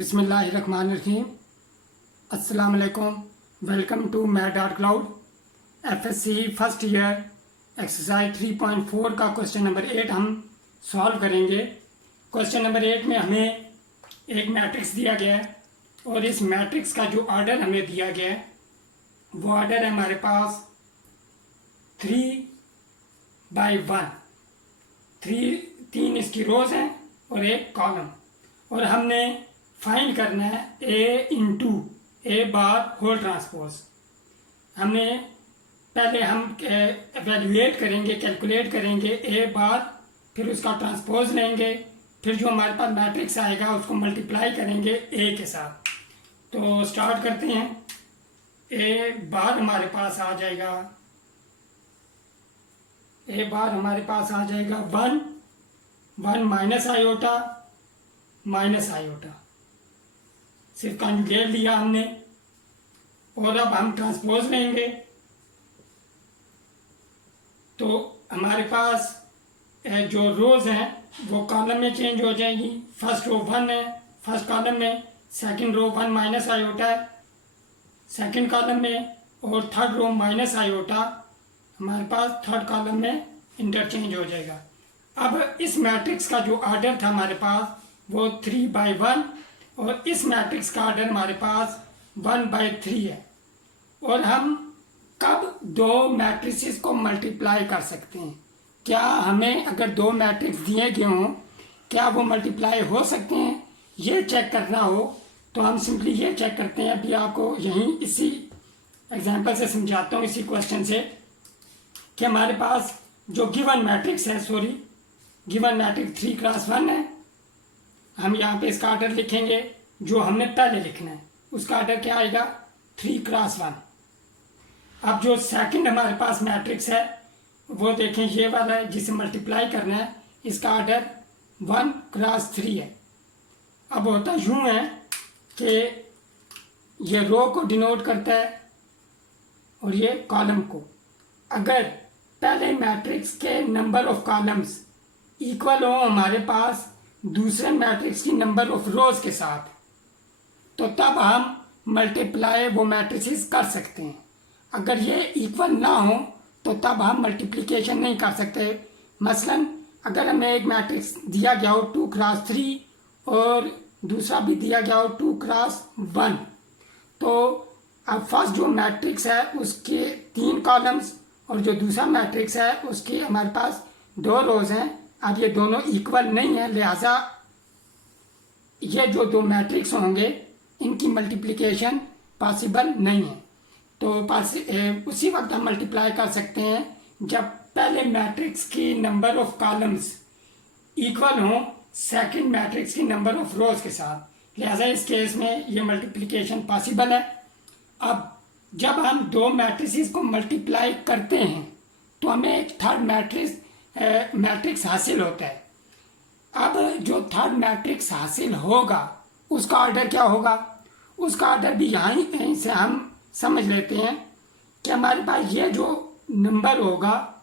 बिस्मिल्लाहिर्रहमानिर्रहीम। अस्सलाम वालेकुम। Welcome to math cloud. FSC first year exercise 3.4 का क्वेश्चन नंबर 8 हम सॉल्व करेंगे। क्वेश्चन नंबर 8 में हमें एक मैट्रिक्स दिया गया है और इस मैट्रिक्स का जो ऑर्डर हमें दिया गया है वो ऑर्डर है हमारे पास 3/1। तीन इसकी रोज हैं और एक कॉलम, और हमने फाइंड करना है ए इंटू ए बार होल ट्रांसपोज। हमने पहले हम एवेल्यूएट करेंगे, कैलकुलेट करेंगे ए बार, फिर उसका ट्रांसपोज लेंगे, फिर जो हमारे पास मैट्रिक्स आएगा उसको मल्टीप्लाई करेंगे ए के साथ। तो स्टार्ट करते हैं। ए बार हमारे पास आ जाएगा, ए बार हमारे पास आ जाएगा 1 माइनस आयोटा माइनस आयोटा, सिर्फ कॉन्जुगेट लिया हमने। और अब हम ट्रांसपोज लेंगे तो हमारे पास जो रोज हैं वो कॉलम में चेंज हो जाएंगी। फर्स्ट रो 1 है फर्स्ट कॉलम में, सेकंड रो 1 माइनस आयोटा है सेकंड कॉलम में, और थर्ड रो माइनस आयोटा हमारे पास थर्ड कॉलम में इंटरचेंज हो जाएगा। अब इस मैट्रिक्स का जो ऑर्डर था हमारे पास वो 3/1, और इस मैट्रिक्स का ऑर्डर हमारे पास 1/3 है। और हम कब दो मैट्रिसेस को मल्टीप्लाई कर सकते हैं? क्या हमें अगर दो मैट्रिक्स दिए गए हों क्या वो मल्टीप्लाई हो सकते हैं, ये चेक करना हो तो हम सिंपली ये चेक करते हैं। अभी आपको यहीं इसी एग्जांपल से समझाता हूँ, इसी क्वेश्चन से, कि हमारे पास जो गिवन मैट्रिक्स है, गिवन मैट्रिक्स 3x1 है। हम यहाँ पे इसका ऑर्डर लिखेंगे जो हमने पहले लिखना है, उसका ऑर्डर क्या आएगा 3x1। अब जो सेकंड हमारे पास मैट्रिक्स है वो देखें ये वाला है जिसे मल्टीप्लाई करना है, इसका ऑर्डर 1x3 है। अब होता यूं है कि ये रो को डिनोट करता है और ये कॉलम को। अगर पहले मैट्रिक्स के नंबर ऑफ कॉलम्स इक्वल हो हमारे पास दूसरे मैट्रिक्स की नंबर ऑफ रोज के साथ, तो तब हम मल्टीप्लाई वो मैट्रिसेस कर सकते हैं। अगर ये इक्वल ना हो तो तब हम मल्टीप्लिकेशन नहीं कर सकते। मसलन अगर हमें एक मैट्रिक्स दिया गया हो 2x3 और दूसरा भी दिया गया हो 2x1, तो अब फर्स्ट जो मैट्रिक्स है उसके 3 कॉलम्स और जो दूसरा मैट्रिक्स है उसके हमारे पास 2 रोज हैं। अब ये दोनों इक्वल नहीं है, लिहाजा ये जो दो मैट्रिक्स होंगे इनकी मल्टीप्लिकेशन पॉसिबल नहीं है। तो उसी वक्त हम मल्टीप्लाई कर सकते हैं जब पहले मैट्रिक्स की नंबर ऑफ कॉलम्स इक्वल हो सेकंड मैट्रिक्स की नंबर ऑफ रोज के साथ। लिहाजा इस केस में ये मल्टीप्लिकेशन पॉसिबल है। अब जब हम दो मैट्रिसेस को मल्टीप्लाई करते हैं तो हमें एक थर्ड मैट्रिक्स हासिल होता है। अब जो थर्ड मैट्रिक्स हासिल होगा उसका ऑर्डर क्या होगा, उसका ऑर्डर भी यहीं से हम समझ लेते हैं कि हमारे पास ये जो नंबर होगा,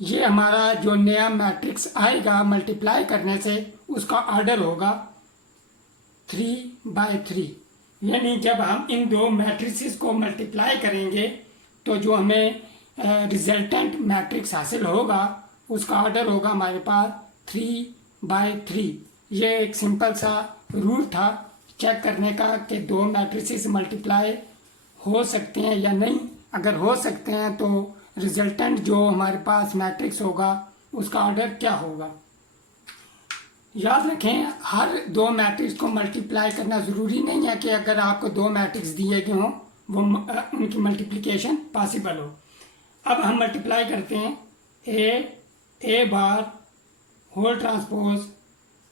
ये हमारा जो नया मैट्रिक्स आएगा मल्टीप्लाई करने से उसका ऑर्डर होगा 3/3। यानी जब हम इन दो मैट्रिसेस को मल्टीप्लाई करेंगे तो जो हमें रिजल्टेंट मैट्रिक्स हासिल होगा उसका ऑर्डर होगा हमारे पास 3/3। ये एक सिंपल सा रूल था चेक करने का कि दो मैट्रिसेस मल्टीप्लाई हो सकते हैं या नहीं। अगर हो सकते हैं तो रिजल्टेंट जो हमारे पास मैट्रिक्स होगा उसका ऑर्डर क्या होगा। याद रखें, हर दो मैट्रिक्स को मल्टीप्लाई करना ज़रूरी नहीं है कि अगर आपको दो मैट्रिक्स दिए गए हों वो उनकी मल्टीप्लिकेशन पॉसिबल हो। अब हम मल्टीप्लाई करते हैं। A bar whole transpose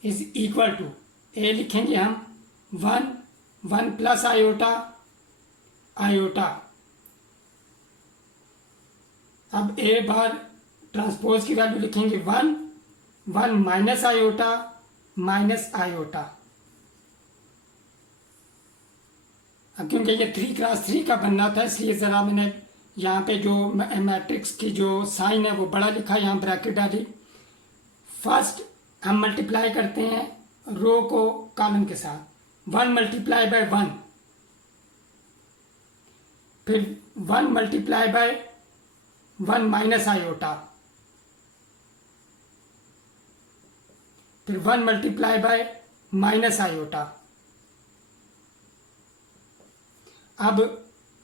is equal to, A लिखेंगे हम 1 प्लस आयोटा। अब ए बार ट्रांसपोज की वैल्यू लिखेंगे 1 माइनस आयोटा माइनस आयोटा। अब क्योंकि ये 3x3 का बनना था इसलिए ज़रा मैंने यहाँ पे जो मैट्रिक्स की जो साइन है वो बड़ा लिखा, यहाँ ब्रैकेट डाली। फर्स्ट हम मल्टीप्लाई करते हैं रो को कॉलम के साथ। 1 मल्टीप्लाई बाय 1, फिर 1 मल्टीप्लाई बाय 1 माइनस आयोटा, फिर 1 मल्टीप्लाई बाय माइनस आयोटा। अब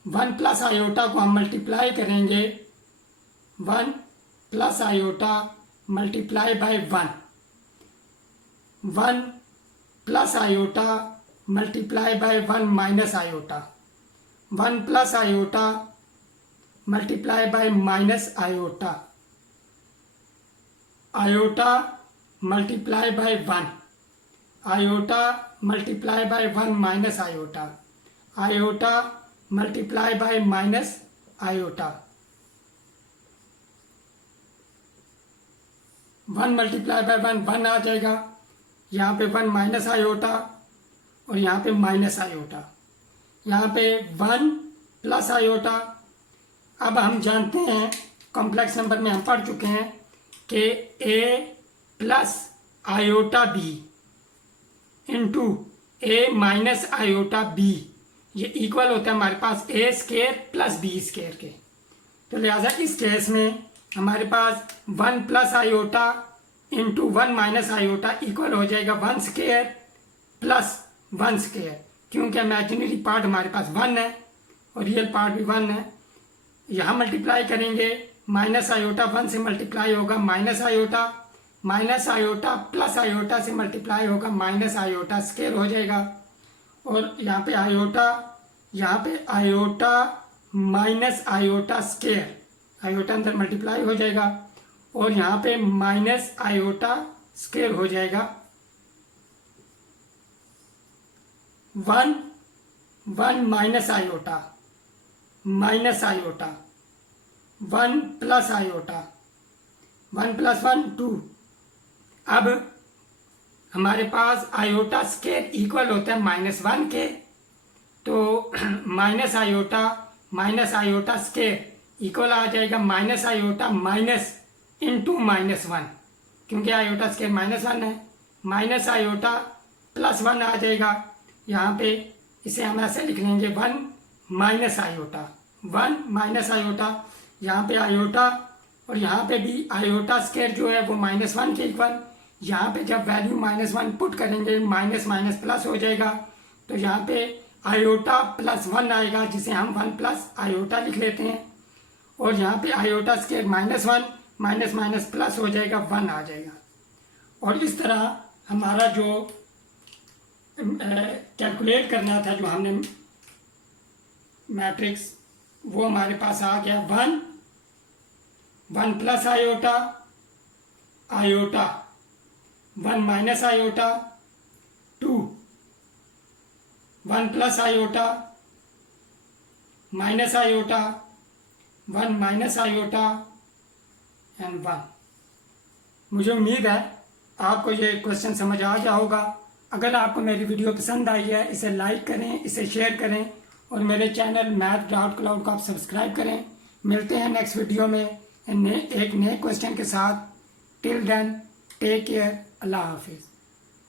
1 प्लस आयोटा को हम मल्टीप्लाई करेंगे, 1 plus iota multiply by 1, 1 plus iota multiply by 1 minus iota, 1 plus iota multiply by minus iota, iota multiply by 1, iota multiply by 1 minus iota, iota multiply by minus iota. 1 multiply by 1 1 आ जाएगा, यहाँ पे 1 minus iota और यहाँ पे minus iota, यहाँ पे 1 plus iota. अब हम जानते हैं कॉम्प्लेक्स नंबर में हम पढ़ चुके हैं कि a plus iota b into a minus iota b ये इक्वल होता है हमारे पास a square plus b square के। तो लिहाजा इस केस में हमारे पास 1 plus iota into 1 minus iota equal हो जाएगा 1 स्क्वायर प्लस 1 स्क्वायर, क्योंकि इमेजिनरी पार्ट हमारे पास 1 है और रियल पार्ट भी 1 है। यहाँ मल्टीप्लाई करेंगे, माइनस आयोटा 1 से मल्टीप्लाई होगा माइनस आयोटा प्लस आयोटा से मल्टीप्लाई होगा माइनस आयोटा स्क्वायर हो जाएगा, और यहाँ पे iota minus iota square, iota अंदर मल्टीप्लाई हो जाएगा और यहाँ पे माइनस आयोटा स्क्वायर हो जाएगा। 1 minus iota 1 plus iota, 1 plus 1 2। अब हमारे पास आयोटा स्क्वायर इक्वल होता है -1 के, तो माइनस आयोटा स्क्वायर इक्वल आ जाएगा माइनस आयोटा माइनस इंटू -1, क्योंकि आयोटा स्क्वायर -1 है। माइनस आयोटा प्लस 1 आ जाएगा, यहाँ पे इसे हम ऐसे लिख लेंगे 1 माइनस आयोटा, यहाँ पे आयोटा और यहाँ पे भी आयोटा स्क्वायर जो है वो -1 के इक्वल। यहाँ पे जब वैल्यू -1 पुट करेंगे माइनस माइनस प्लस हो जाएगा, तो यहाँ पे आयोटा प्लस 1 आएगा जिसे हम 1 प्लस आयोटा लिख लेते हैं, और यहाँ पे iota square -1 minus minus plus हो जाएगा 1 आ जाएगा। और इस तरह हमारा जो कैलकुलेट करना था जो हमने मैट्रिक्स वो हमारे पास आ गया 1 plus iota 1 minus iota 2, 1 plus iota minus iota 1 minus iota and 1। मुझे उम्मीद है आपको ये क्वेश्चन समझ आ गया होगा। अगर आपको मेरी वीडियो पसंद आई है इसे लाइक करें, इसे शेयर करें और मेरे चैनल math.cloud को आप सब्सक्राइब करें। मिलते हैं नेक्स्ट वीडियो में एक नए क्वेश्चन के साथ। टिल देन टेक केयर, अल्लाह हाफिज़।